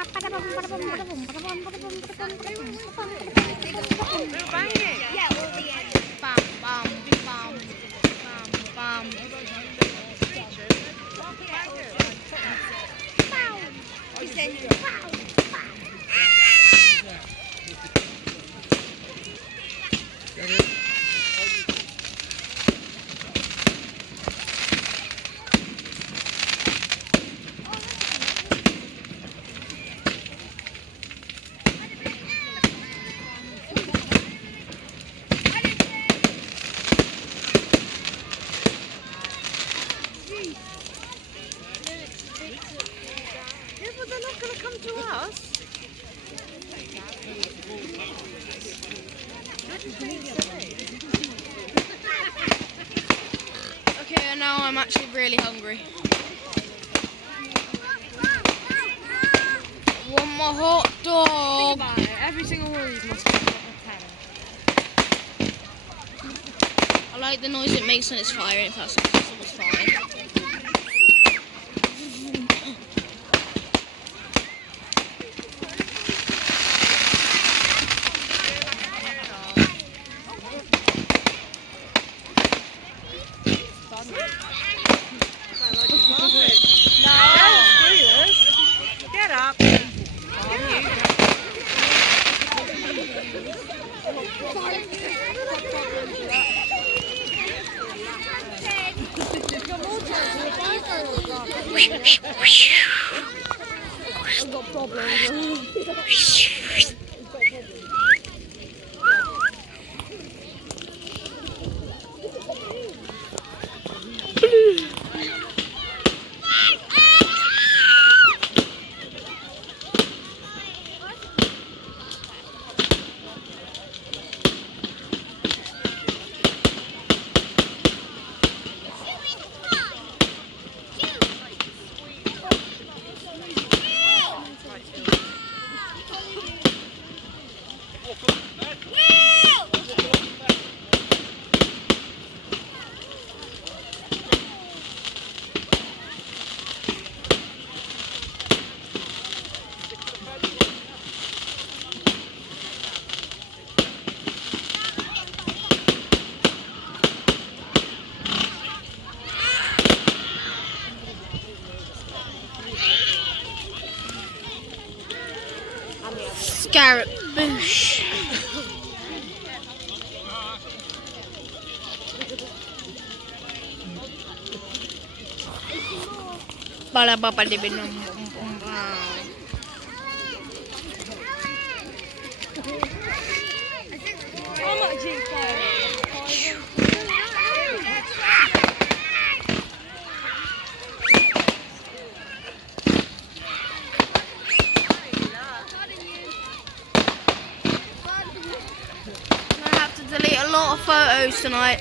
Yeah, all the end. Bam, bam, bam, bam, bam. Yeah, but they're not going to come to us. Okay, now I'm actually really hungry. Want my hot dog. Think about it. Every single one of these must be a I like the noise it makes when it's firing, if that's possible, it's fire. Get up. I've got problems. Scarabouche. Bala baba de binum. Delete a lot of photos tonight.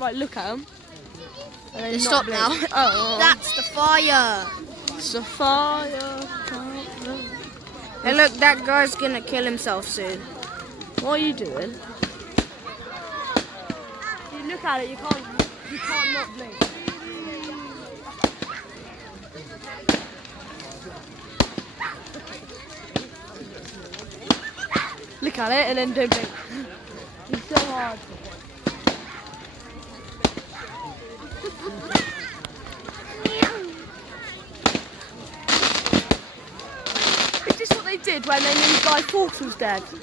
Right, look at them. They stop now. Oh, That's the fire. it's a fire. Hey, look, that guy's gonna kill himself soon. What are you doing? You look at it, you can't not blink. Look at it and then don't blink. It's so hard. Is this what they did when they knew Guy Fawkes was dead? We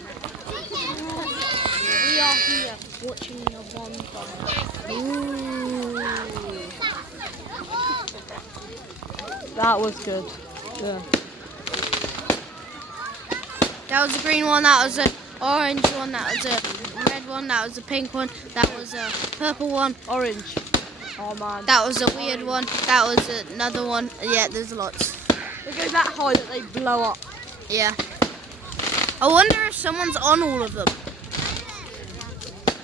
are here watching the bonfire. Ooh. That was good. Yeah. That was a green one, that was a orange one, that was a red one, that was a pink one, that was a purple one. Orange. Oh man. That was a weird one, that was another one. Yeah, there's lots. They go that high that they blow up. Yeah. I wonder if someone's on all of them.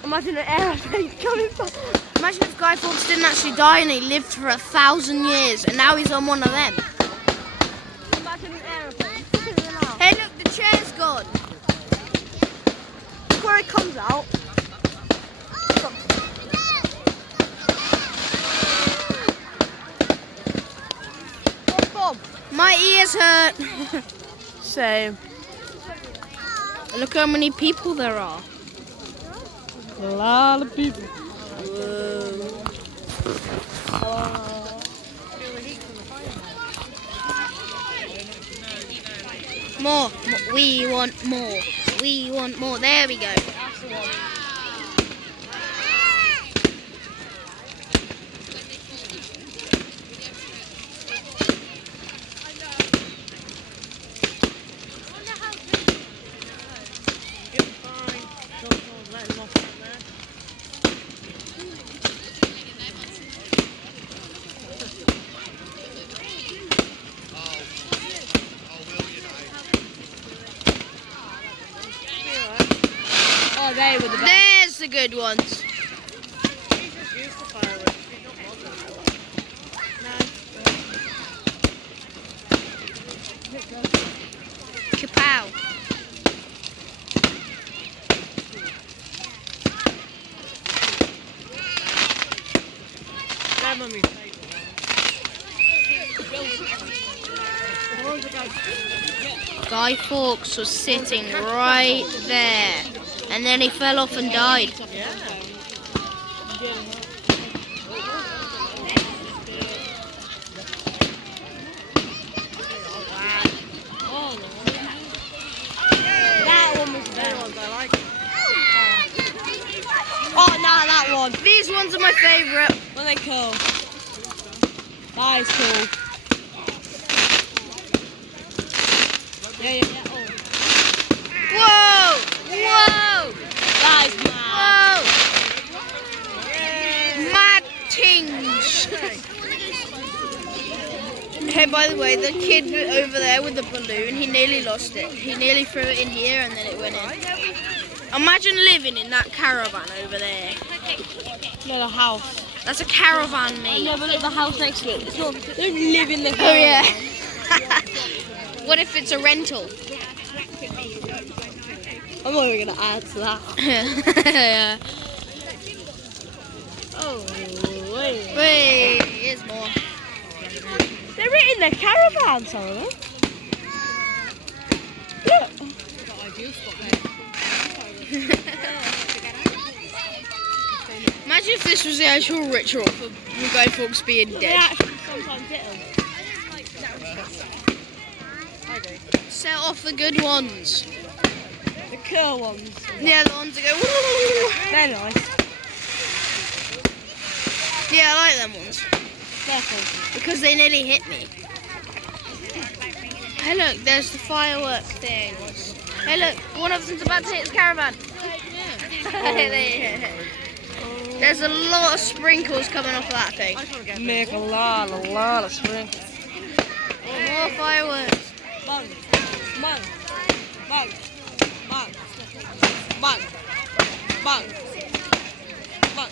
Imagine an aeroplane coming by. Imagine if Guy Fawkes didn't actually die and he lived for 1,000 years and now he's on one of them. Imagine an aeroplane. Hey look, the chair's gone. Look where it comes out. My ears hurt. Same. Look how many people there are. A lot of people. More. We want more. We want more. There we go. Oh, they were the best. There's the good ones. Kapow. Guy Fawkes was sitting right there, and then he fell off and died. That one was the best. Oh, nah, that one. These ones are my favourite. When they cool. That is cool. Yeah. Oh. Whoa! Whoa! That is mad. Whoa! Mad tings. Hey, by the way, the kid over there with the balloon, he nearly lost it. He nearly threw it in here and then it went in. Imagine living in that caravan over there. No, the house. That's a caravan, mate. No, but look, the house next to it. It's not, they don't live in the house. Oh, yeah. What if it's a rental? I'm not even going to add to that. Yeah. Oh, wait. Wait, here's more. They're in their caravan, some of them. Look. Imagine if this was the actual ritual for Guy Fawkes being They dead. actually sometimes hit them. Set off the good ones. The cool ones. Yeah, the ones that go woo. They're nice. Yeah, I like them ones. They're cool. Because they nearly hit me. Hey look, there's the firework thing. Hey look, one of them's about to hit his caravan. There's a lot of sprinkles coming off of that thing. Make a lot of sprinkles. More fireworks. Bang, bang, bang, bang, bang, bang, bang.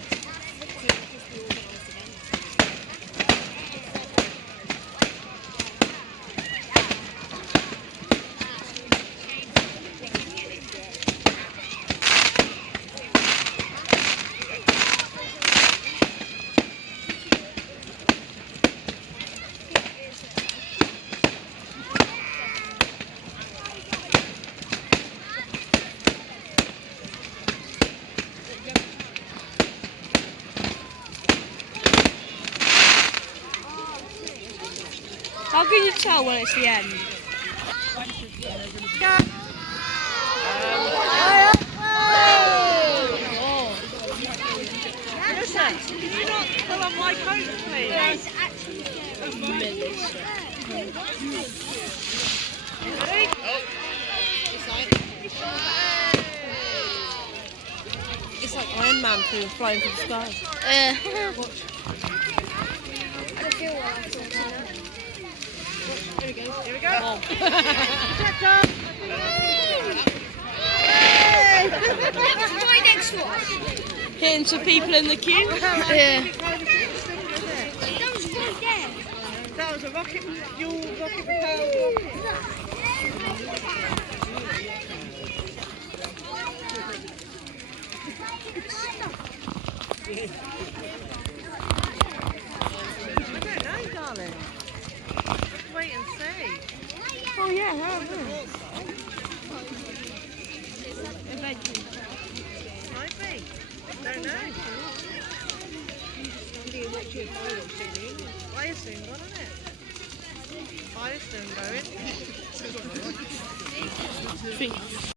How can you tell when it's the end? Can you not pull up my coat, please? It's like Iron Man flying through the sky. Here we go. Right next to us. Hitting some people in the queue. Yeah. That was right there. That was a rocket propelled rocket. I don't know, darling. Wait and see. Might be. Don't know. Fire's soon gone, isn't it? Fire's soon going.